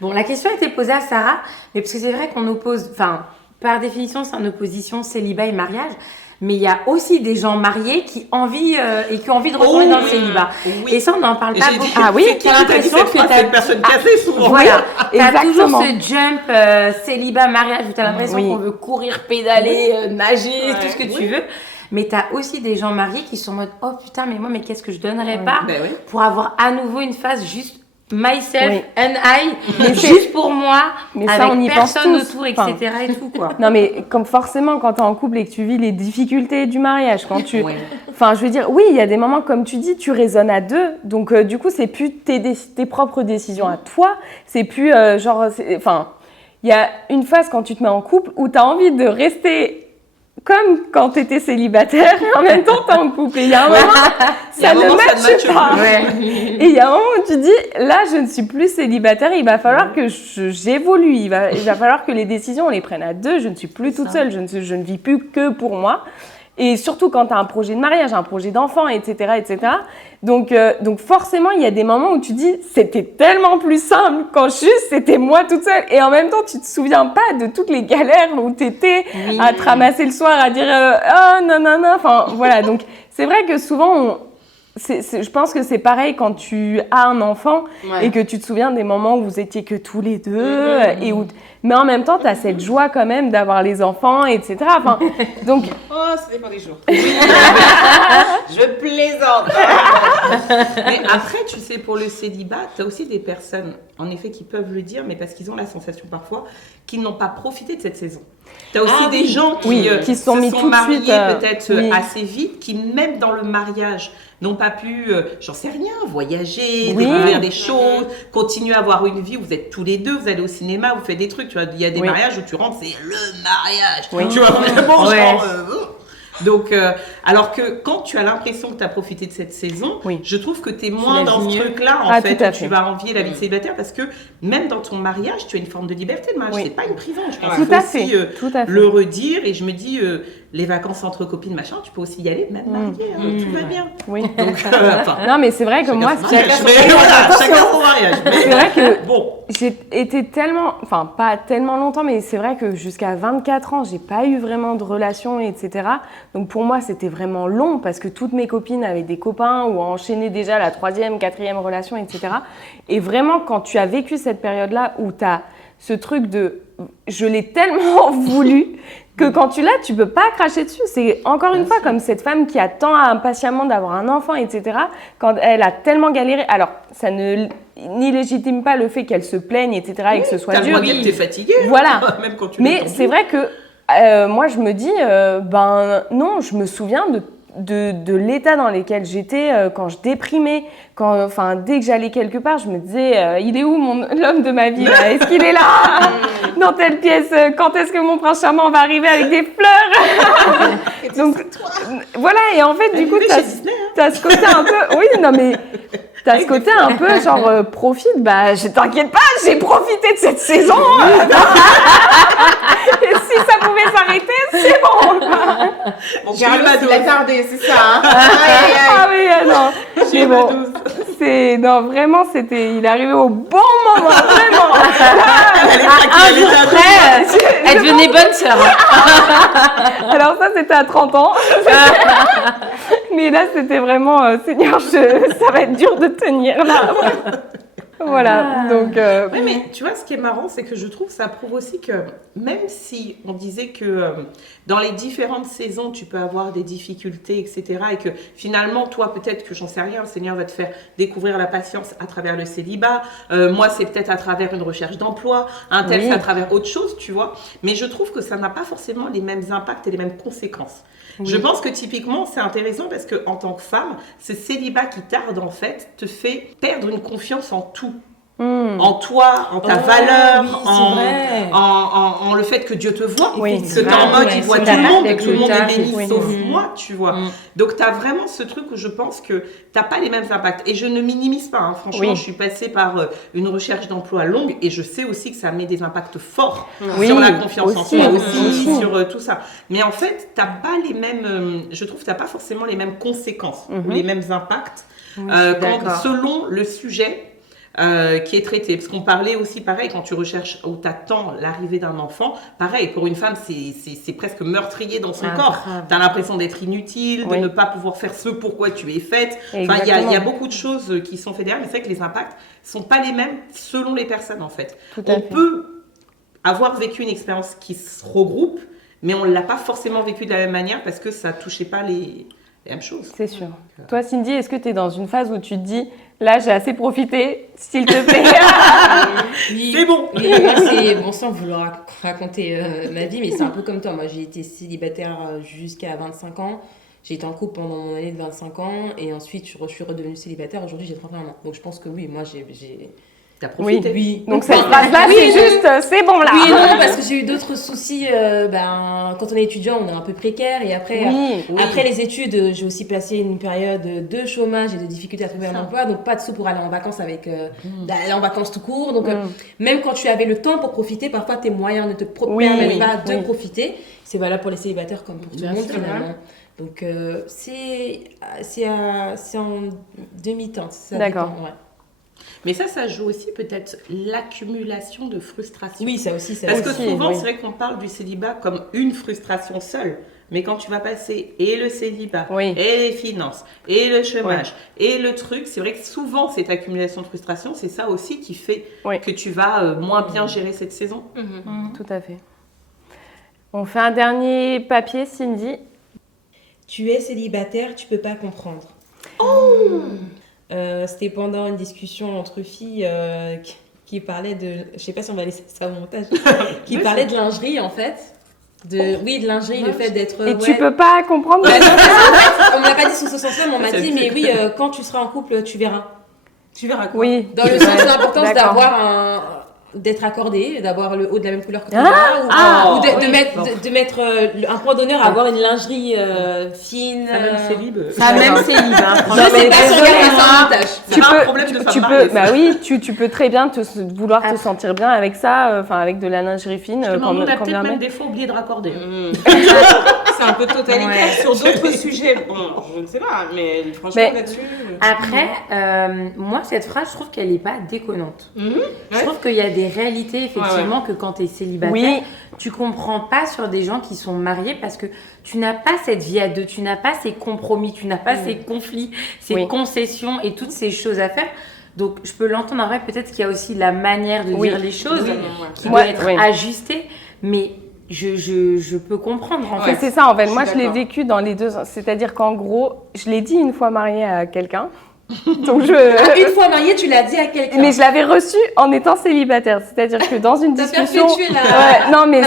bon, la question a été posée à Sarah, mais parce que c'est vrai qu'on oppose, enfin, par définition, c'est en opposition célibat et mariage. Mais il y a aussi des gens mariés qui ont envie de retourner dans le célibat. Oui. Et ça, on n'en parle pas beaucoup. Ah oui, t'as l'impression que t'as une personne cassée souvent. Voilà, t'as exactement. toujours ce jump célibat, mariage où t'as l'impression qu'on veut courir, pédaler, nager, tout ce que tu veux. Mais t'as aussi des gens mariés qui sont en mode oh putain, mais qu'est-ce que je donnerais pas pour avoir à nouveau une phase juste myself and I, juste pour moi, mais avec ça, on y personne pense tous. autour, etc. et tout, quoi. Non, mais comme forcément, quand t'es en couple et que tu vis les difficultés du mariage, quand tu... Enfin, je veux dire, oui, il y a des moments, comme tu dis, tu raisonnes à deux. Donc, du coup, c'est plus tes propres décisions à toi. C'est plus Enfin, il y a une phase quand tu te mets en couple où t'as envie de rester comme quand t'étais célibataire et en même temps t'es en couple. Et il y a un moment, ça ne matche pas. Et il y a un moment où tu dis, là, je ne suis plus célibataire, il va falloir que j'évolue. Il va falloir que les décisions, on les prenne à deux. Je ne suis plus toute seule, je ne vis plus que pour moi. Et surtout quand tu as un projet de mariage, un projet d'enfant, etc., etc. Donc forcément, il y a des moments où tu dis, c'était tellement plus simple quand juste c'était moi toute seule. Et en même temps, tu te souviens pas de toutes les galères où tu étais à te ramasser le soir, à dire oh non, non, non. Enfin, voilà. Donc, c'est vrai que souvent, je pense que c'est pareil quand tu as un enfant et que tu te souviens des moments où vous étiez que tous les deux. Mais en même temps, tu as cette joie quand même d'avoir les enfants, etc. Enfin, donc... Oh, ça dépend des jours. Je plaisante. Mais après, tu sais, pour le célibat, tu as aussi des personnes, en effet, qui peuvent le dire, mais parce qu'ils ont la sensation parfois qu'ils n'ont pas profité de cette saison. Tu as aussi des gens qui se sont mariés suite, peut-être assez vite, qui même dans le mariage n'ont pas pu, j'en sais rien, voyager, découvrir des choses, continuer à avoir une vie où vous êtes tous les deux, vous allez au cinéma, vous faites des trucs. Tu vois, il y a des mariages où tu rentres, c'est le mariage. Tu vois, vraiment, genre... Donc, alors que quand tu as l'impression que tu as profité de cette saison, je trouve que tu es moins dans ce truc-là, en fait, où tu vas envier la vie de célibataire, parce que même dans ton mariage, tu as une forme de liberté. Le mariage, c'est pas une prison. Je pense qu'il faut aussi le redire. Et je me dis, les vacances entre copines, machin, tu peux aussi y aller, même mariée, tout va bien. Oui. Donc, non, mais c'est vrai que moi, chacun son mariage. C'est vrai que j'ai été tellement, enfin pas tellement longtemps, mais c'est vrai que jusqu'à 24 ans, j'ai pas eu vraiment de relations, etc. Donc pour moi, c'était vraiment long parce que toutes mes copines avaient des copains ou enchaîné déjà la 3e, 4e relation, etc. Et vraiment, quand tu as vécu cette période-là où tu as ce truc de je l'ai tellement voulu que quand tu l'as, tu peux pas cracher dessus. C'est encore une fois comme cette femme qui attend impatiemment d'avoir un enfant, etc. Quand elle a tellement galéré. Alors, ça ne ni légitime pas le fait qu'elle se plaigne, etc. et que ce soit dur. T'as le droit de dire que t'es fatiguée. Voilà. Même quand tu mais c'est vrai que moi, je me dis, non, je me souviens de l'état dans lequel j'étais quand je déprimais, dès que j'allais quelque part, je me disais, il est où l'homme de ma vie là ? Est-ce qu'il est là dans telle pièce ? Quand est-ce que mon prince charmant va arriver avec des fleurs ? Donc voilà, et en fait, du coup, t'as ce côté un peu, oui, non mais. T'as ce côté un peu genre profite, je t'inquiète pas, j'ai profité de cette saison. Et si ça pouvait s'arrêter, c'est bon. Bon, Carlos, il a tardé, c'est ça. Hein. Ah oui, non. Mais bon, non, vraiment, il est arrivé au bon moment, vraiment. Un jour près, elle devenait bonne sœur. Alors ça, c'était à 30 ans. Mais là, c'était vraiment, Seigneur, ça va être dur de tenir là. Voilà, donc... Oui, mais tu vois, ce qui est marrant, c'est que je trouve que ça prouve aussi que même si on disait que dans les différentes saisons, tu peux avoir des difficultés, etc. et que finalement, toi, peut-être que j'en sais rien, le Seigneur va te faire découvrir la patience à travers le célibat. Moi, c'est peut-être à travers une recherche d'emploi. Un tel, c'est à travers autre chose, tu vois. Mais je trouve que ça n'a pas forcément les mêmes impacts et les mêmes conséquences. Oui. Je pense que typiquement, c'est intéressant parce qu'en tant que femme, ce célibat qui tarde, en fait, te fait perdre une confiance en tout. en toi, en ta valeur, oui, en le fait que Dieu te voit. Oui, que t'es en mode, il voit tout le monde et que tout le monde est béni Oui. sauf moi, tu vois. Donc, tu as vraiment ce truc où je pense que tu n'as pas les mêmes impacts. Et je ne minimise pas, hein. Franchement, je suis passée par une recherche d'emploi longue et je sais aussi que ça met des impacts forts sur la confiance en soi aussi, sur tout ça. Mais en fait, tu n'as pas les mêmes, je trouve que tu n'as pas forcément les mêmes conséquences ou les mêmes impacts selon le sujet qui est traité. Parce qu'on parlait aussi, pareil, quand tu recherches ou t'attends l'arrivée d'un enfant, pareil, pour une femme, c'est presque meurtrier dans son corps. T'as l'impression d'être inutile, de ne pas pouvoir faire ce pourquoi tu es faite. Enfin, il y a beaucoup de choses qui sont faites derrière, mais c'est vrai que les impacts sont pas les mêmes selon les personnes, en fait. On peut avoir vécu une expérience qui se regroupe, mais on l'a pas forcément vécu de la même manière parce que ça touchait pas les mêmes choses. C'est sûr. Toi, Cindy, est-ce que tu es dans une phase où tu te dis, là, j'ai assez profité, s'il te plaît? C'est bon. Oui, moi, c'est bon, sans vouloir raconter ma vie, mais c'est un peu comme toi. Moi, j'ai été célibataire jusqu'à 25 ans. J'ai été en couple pendant mon année de 25 ans et ensuite, je suis redevenue célibataire. Aujourd'hui, j'ai 31 ans. Donc, je pense que oui, moi, j'ai... T'as profité. Oui. Donc cette phrase-là, c'est juste, c'est bon là. Oui, non, parce que j'ai eu d'autres soucis. Quand on est étudiant, on est un peu précaire. Et après, après les études, j'ai aussi passé une période de chômage et de difficulté à trouver un emploi. Donc, pas de sous pour aller en vacances d'aller en vacances tout court. Donc, même quand tu avais le temps pour profiter, parfois tes moyens ne te permettent pas de profiter. C'est valable pour les célibataires comme pour tout le monde, finalement. Donc, c'est en demi-temps. D'accord. Mais ça joue aussi peut-être l'accumulation de frustration. Oui, ça aussi. Parce que souvent, c'est vrai qu'on parle du célibat comme une frustration seule. Mais quand tu vas passer et le célibat, et les finances, et le chômage, et le truc, c'est vrai que souvent, cette accumulation de frustration, c'est ça aussi qui fait que tu vas moins bien gérer cette saison. Tout à fait. On fait un dernier papier, Cindy. Tu es célibataire, tu peux pas comprendre. C'était pendant une discussion entre filles qui parlaient de... Je sais pas si on va laisser ça au montage. Qui parlaient de lingerie, en fait. De lingerie, le fait d'être... Et tu peux pas comprendre? Bah non, parce qu'en fait, on me l'a pas dit sous ce sens-là, mais on m'a dit, mais oui, quand tu seras en couple, tu verras. Tu verras quoi? Oui. Dans le sens de l'importance d'être accordé, d'avoir le haut de la même couleur que toi, ou de mettre un point d'honneur à avoir une lingerie fine. Ça même célib. Ça même célib. Je sais pas si on regarde ça en montage. C'est pas un problème de femme mariée. Bah oui, tu peux très bien vouloir te sentir bien avec ça, enfin avec de la lingerie fine. On a peut-être même des fois oublié de raccorder. C'est un peu totalitaire sur d'autres sujets. Bon, je ne sais pas, mais franchement là-dessus... Après, moi, cette phrase, je trouve qu'elle n'est pas déconnante. Je trouve qu'il y a des réalités, effectivement, que quand tu es célibataire, tu comprends pas sur des gens qui sont mariés parce que tu n'as pas cette vie à deux, tu n'as pas ces compromis, tu n'as pas ces conflits, ces concessions et toutes ces choses à faire. Donc, je peux l'entendre en vrai, peut-être qu'il y a aussi la manière de dire les choses qui doit être ajustée, mais je peux comprendre en fait. C'est ça en fait, moi je l'ai vécu dans les deux sens, c'est-à-dire qu'en gros, je l'ai dit une fois mariée à quelqu'un. Donc une fois mariée, tu l'as dit à quelqu'un. Mais je l'avais reçu en étant célibataire, c'est-à-dire que dans une discussion. Non mais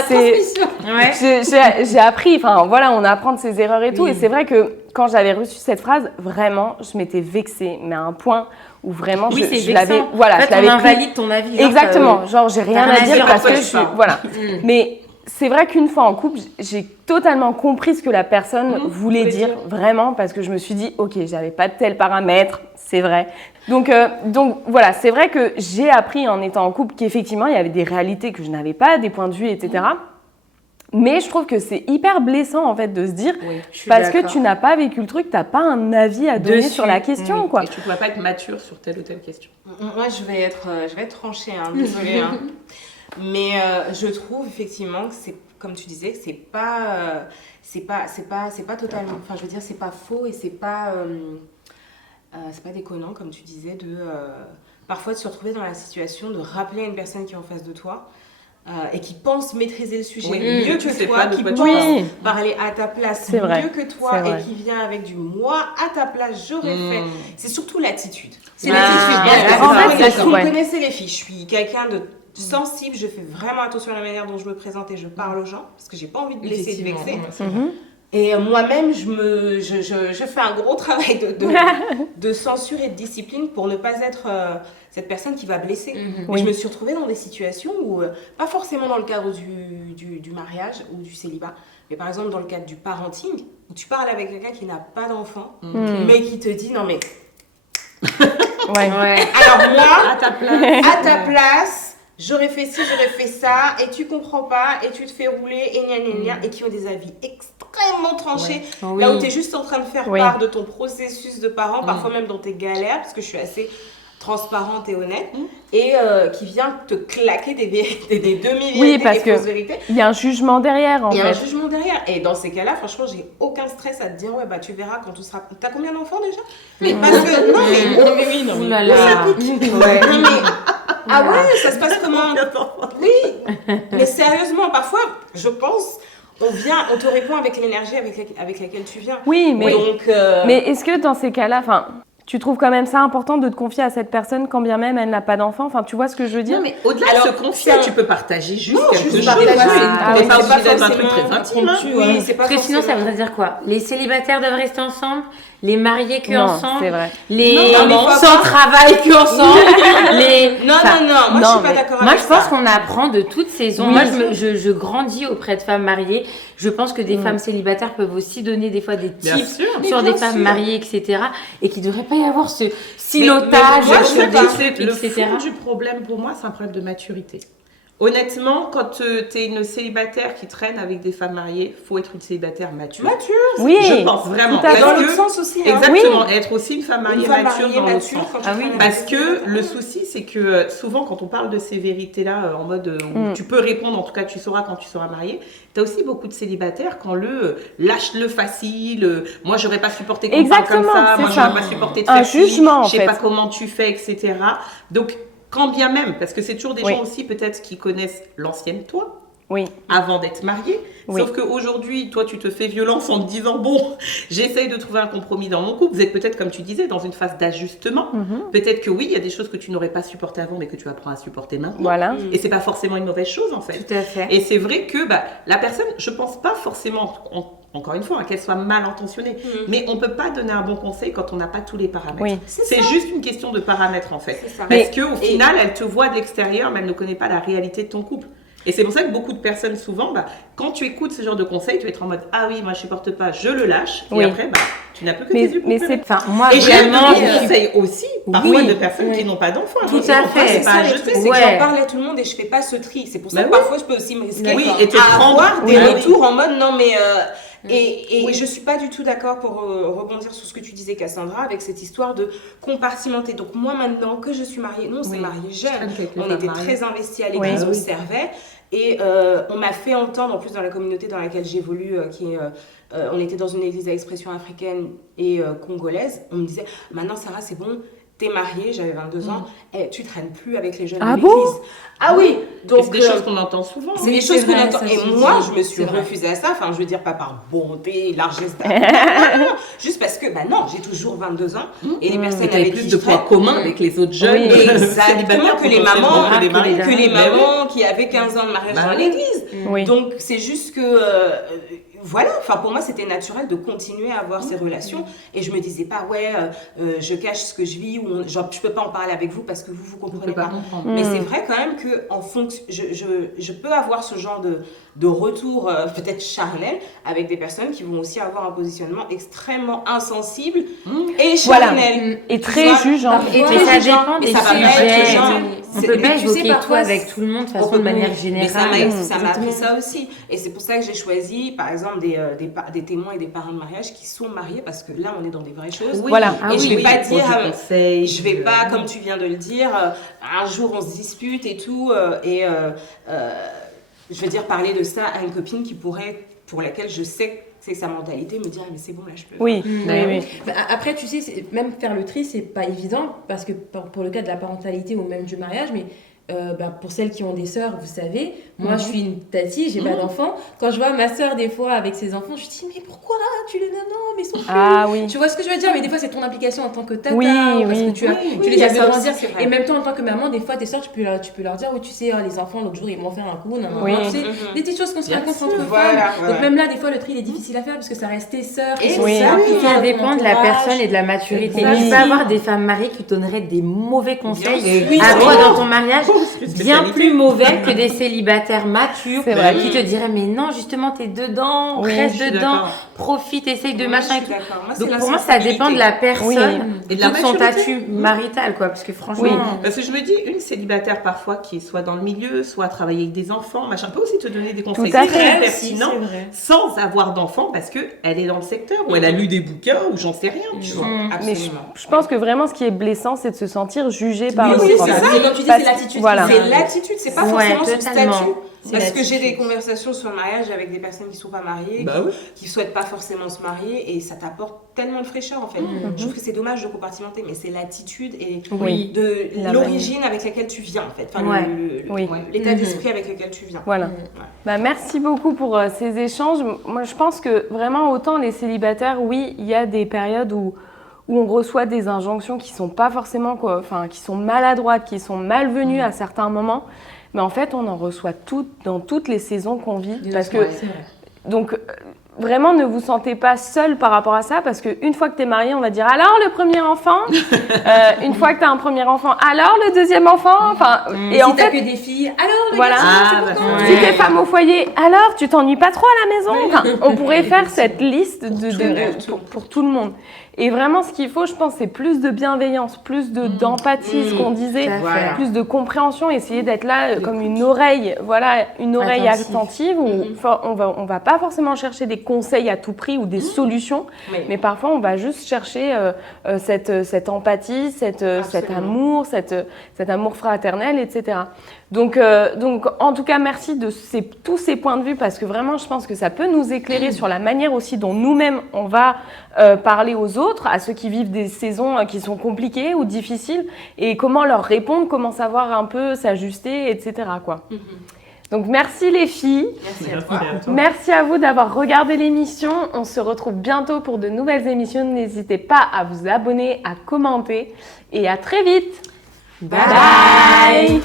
j'ai appris, enfin voilà, on apprend de ses erreurs et tout, et c'est vrai que quand j'avais reçu cette phrase, vraiment, je m'étais vexée, mais à un point où vraiment je l'avais, voilà, en fait, je l'avais invalide ton avis. Exactement, genre j'ai rien à dire parce que je suis, voilà. Mais c'est vrai qu'une fois en couple, j'ai totalement compris ce que la personne voulait dire, vraiment, parce que je me suis dit, ok, j'avais pas de tel paramètre, c'est vrai. Donc voilà, c'est vrai que j'ai appris en étant en couple qu'effectivement, il y avait des réalités que je n'avais pas, des points de vue, etc. Mais je trouve que c'est hyper blessant en fait de se dire, parce que tu n'as pas vécu le truc, tu n'as pas un avis à donner sur la question. Quoi. Et tu ne dois pas être mature sur telle ou telle question. Moi, je vais être tranchée, désolée. Mais je trouve effectivement que c'est, comme tu disais, que c'est pas totalement, enfin je veux dire, c'est pas faux et c'est pas déconnant, comme tu disais, de parfois de se retrouver dans la situation de rappeler à une personne qui est en face de toi et qui pense maîtriser le sujet mieux que toi, qui pense parler à ta place mieux que toi et qui vient avec du moi à ta place, j'aurais fait. C'est surtout l'attitude. C'est l'attitude. En fait, vous connaissez les filles, je suis quelqu'un de sensible, je fais vraiment attention à la manière dont je me présente et je parle aux gens parce que j'ai pas envie de blesser et de vexer. Et moi-même, je fais un gros travail de censure et de discipline pour ne pas être cette personne qui va blesser. Et je me suis retrouvée dans des situations où, pas forcément dans le cadre du mariage ou du célibat, mais par exemple dans le cadre du parenting, où tu parles avec quelqu'un qui n'a pas d'enfant, mais qui te dit non mais... Alors moi, à ta place, j'aurais fait ci, j'aurais fait ça, et tu comprends pas, et tu te fais rouler, et gna gna gna, et qui ont des avis extrêmement tranchés, là où tu es juste en train de faire part de ton processus de parent, parfois même dans tes galères, parce que je suis assez transparente et honnête, et qui vient te claquer des demi-vérités, des fausses vérités. Il y a un jugement derrière, en fait. Il y a un jugement derrière. Et dans ces cas-là, franchement, j'ai aucun stress à te dire, ouais, bah tu verras quand tu seras... T'as combien d'enfants déjà? Mais parce que... Non, mais... non, Ouh là là. Non, mais... Ah ouais, ça se passe comment? Oui, mais sérieusement, parfois, je pense... On te répond avec l'énergie avec laquelle tu viens. Oui, mais, donc, mais est-ce que dans ces cas-là, tu trouves quand même ça important de te confier à cette personne quand bien même elle n'a pas d'enfant? Enfin, tu vois ce que je veux dire? Non, mais au-delà de se confier, tu peux partager juste quelque chose. Partager. C'est pas obligé d'être un truc très intime. Oui, c'est pas Parce que sinon, ça voudrait dire quoi? Les célibataires doivent rester ensemble, les mariés que ensemble, c'est vrai. les sans travail que ensemble, les... Non, moi je suis pas d'accord avec ça. Moi, je pense qu'on apprend de toutes saisons. Moi, je grandis auprès de femmes mariées. Je pense que des femmes célibataires peuvent aussi donner des fois des tips sur des femmes mariées, etc. Et qu'il ne devrait pas y avoir ce silotage sur des trucs, le etc. fond du problème pour moi, c'est un problème de maturité. Honnêtement, quand tu es une célibataire qui traîne avec des femmes mariées, il faut être une célibataire mature. Oui, je pense vraiment. Dans l'autre sens aussi. Exactement, être aussi une femme mariée mature dans l'autre sens. Parce que que le souci, c'est que souvent, quand on parle de ces vérités-là, en mode où tu peux répondre, en tout cas, tu sauras quand tu seras mariée, tu as aussi beaucoup de célibataires quand lâche-le facile, moi, j'aurais pas supporté qu'on parle comme ça, moi, j'aurais pas supporté de faire jugement, je sais pas comment tu fais, etc. Donc, quand bien même, parce que c'est toujours des gens aussi peut-être qui connaissent l'ancienne toi, avant d'être mariée. Sauf qu'aujourd'hui, toi, tu te fais violence en te disant, bon, j'essaye de trouver un compromis dans mon couple. Vous êtes peut-être, comme tu disais, dans une phase d'ajustement. Peut-être que oui, il y a des choses que tu n'aurais pas supportées avant, mais que tu apprends à supporter maintenant. Voilà. Et c'est pas forcément une mauvaise chose, en fait. Tout à fait. Et c'est vrai que la personne, je pense pas forcément... Encore une fois, qu'elle soit mal intentionnée. Mais on ne peut pas donner un bon conseil quand on n'a pas tous les paramètres. C'est juste une question de paramètres, en fait. Parce qu'au final, elle te voit de l'extérieur, mais elle ne connaît pas la réalité de ton couple. Et c'est pour ça que beaucoup de personnes, souvent, quand tu écoutes ce genre de conseils, tu vas être en mode « Ah oui, moi je supporte pas, je le lâche. » Et après, tu n'as plus que tes yeux pour pleurer. Moi, et vraiment, je conseille aussi parfois de personnes qui n'ont pas d'enfants. Tout à fait. C'est ça, c'est que j'en parle à tout le monde et je fais pas ce tri. C'est pour ça que parfois je peux aussi me risquer à avoir des retours en mode « Non mais... » Et je suis pas du tout d'accord pour rebondir sur ce que tu disais, Cassandra, avec cette histoire de compartimenter. Donc moi maintenant que je suis mariée, nous on s'est mariés jeunes, on était très investis à l'église, on servait. Et on m'a fait entendre, en plus dans la communauté dans laquelle j'évolue, on était dans une église à expression africaine et congolaise, on me disait « Maintenant Sarah c'est bon, t'es mariée, j'avais 22 ans, et tu traînes plus avec les jeunes de l'église. » Ah oui, donc c'est des choses qu'on entend souvent. C'est des choses qu'on entend. Et moi, je me suis refusée à ça. Enfin, je veux dire, pas par bonté, largesse d'âme. Non, juste parce que, non, j'ai toujours 22 ans. Et les personnes avec plus de points communs avec les autres jeunes. Exactement, que les mamans qui avaient 15 ans de mariage dans l'église. Donc, c'est juste que... Voilà, enfin pour moi c'était naturel de continuer à avoir ces relations et je me disais pas je cache ce que je vis ou je peux pas en parler avec vous parce que vous comprenez pas. Mais c'est vrai quand même que en fonction, je peux avoir ce genre de retour peut-être charnel avec des personnes qui vont aussi avoir un positionnement extrêmement insensible et charnel et très jugeant. Et ça dépend des sujets. On peut pas évoquer tout avec tout le monde de façon de manière générale. Mais ça m'a appris ça aussi et c'est pour ça que j'ai choisi par exemple des témoins et des parents de mariage qui sont mariés parce que là on est dans des vraies choses. Et je vais pas dire, je vais pas comme tu viens de le dire, un jour on se dispute et tout je vais dire parler de ça à une copine pour laquelle je sais c'est sa mentalité, me dire mais c'est bon là je peux. Oui. Après tu sais même faire le tri c'est pas évident parce que pour le cas de la parentalité ou même du mariage mais pour celles qui ont des sœurs, vous savez, moi je suis une tati, j'ai pas d'enfants. Quand je vois ma sœur des fois avec ses enfants, je dis mais pourquoi tu les nanas, mais ils sont Ah plus. oui. Tu vois ce que je veux dire? Mais des fois, c'est ton implication en tant que tata. Oui, parce oui. que tu as, Oui, tu oui, les as ça fait aussi, grandir. c'est vrai. Et même toi, en tant que maman, des fois, tes soeurs, tu peux leur dire, oui, tu sais, les enfants, l'autre jour, ils m'ont fait un coup, non, Oui. tu sais, des petites choses qu'on se Bien raconte sûr, entre voilà, femmes. voilà. Donc même là, des fois, le tri, il est difficile à faire parce que ça reste tes sœurs. Et sont oui. sœurs, Puis qui ça sont dépend dans de ton la entourage. personne et de la maturité. Exactement. Tu peux avoir des femmes mariées qui te donneraient des mauvais conseils sûr. à Oui, toi oui. dans ton mariage, bien plus mauvais que des célibataires matures C'est vrai. qui te diraient mais non justement t'es dedans, Oui, reste je suis dedans, d'accord. profite, essaye de Moi, machin je et suis tout. d'accord. Moi, c'est Donc la pour moi ça dépend de la personne Oui. Et de la tout son maturité. statut marital quoi, parce que franchement Oui. Parce que je me dis, une célibataire parfois qui est soit dans le milieu, soit travailler avec des enfants, machin, peut aussi te donner des conseils à très fait. pertinents sans avoir d'enfants parce qu'elle est dans le secteur ou elle a lu des bouquins ou j'en sais rien, tu vois. Mais je pense que vraiment, ce qui est blessant, c'est de se sentir jugé par Oui, l'autre. oui, en c'est fait. ça. C'est comme tu dis, Parce- c'est l'attitude. voilà. qui C'est vient. l'attitude, c'est pas Ouais, forcément son totalement. statut. C'est Parce que j'ai l'attitude. des conversations sur le mariage avec des personnes qui sont pas mariées, Bah oui. qui souhaitent pas forcément se marier, et ça t'apporte tellement de fraîcheur en fait. Je trouve que c'est dommage de compartimenter, mais c'est l'attitude et Oui. de La l'origine avec laquelle tu viens en fait. Enfin, Ouais. Oui. l'état d'esprit avec lequel tu viens. Voilà. Bah, merci beaucoup pour ces échanges. Moi, je pense que vraiment, autant les célibataires, oui, il y a des périodes où on reçoit des injonctions qui sont pas forcément, qui sont maladroites, qui sont malvenues à certains moments. Mais en fait, on en reçoit toutes dans toutes les saisons qu'on vit. Parce que, donc, vraiment, ne vous sentez pas seul par rapport à ça, parce qu'une fois que tu es marié, on va dire alors le premier enfant, une fois que tu as un premier enfant, alors le deuxième enfant, enfin, et Si en t'as fait, que des filles, alors le voilà. garçon, Ah, c'est bah, pourtant. si t'es femme au foyer, alors tu t'ennuies pas trop à la maison. Enfin, on pourrait faire cette liste pour tout le monde. Et vraiment, ce qu'il faut, je pense, c'est plus de bienveillance, plus d'empathie, ce qu'on disait, Voilà. plus de compréhension, essayer d'être là comme une oreille, voilà, une oreille attentive où on va pas forcément chercher des conseils à tout prix ou des solutions, mais parfois on va juste chercher cette empathie, cet amour, cet amour fraternel, etc. Donc, en tout cas, merci de tous ces points de vue parce que vraiment, je pense que ça peut nous éclairer sur la manière aussi dont nous-mêmes, on va parler aux autres, à ceux qui vivent des saisons qui sont compliquées ou difficiles et comment leur répondre, comment savoir un peu s'ajuster, etc. quoi. Donc, merci les filles. Merci à toi. Merci à vous d'avoir regardé l'émission. On se retrouve bientôt pour de nouvelles émissions. N'hésitez pas à vous abonner, à commenter et à très vite. Bye.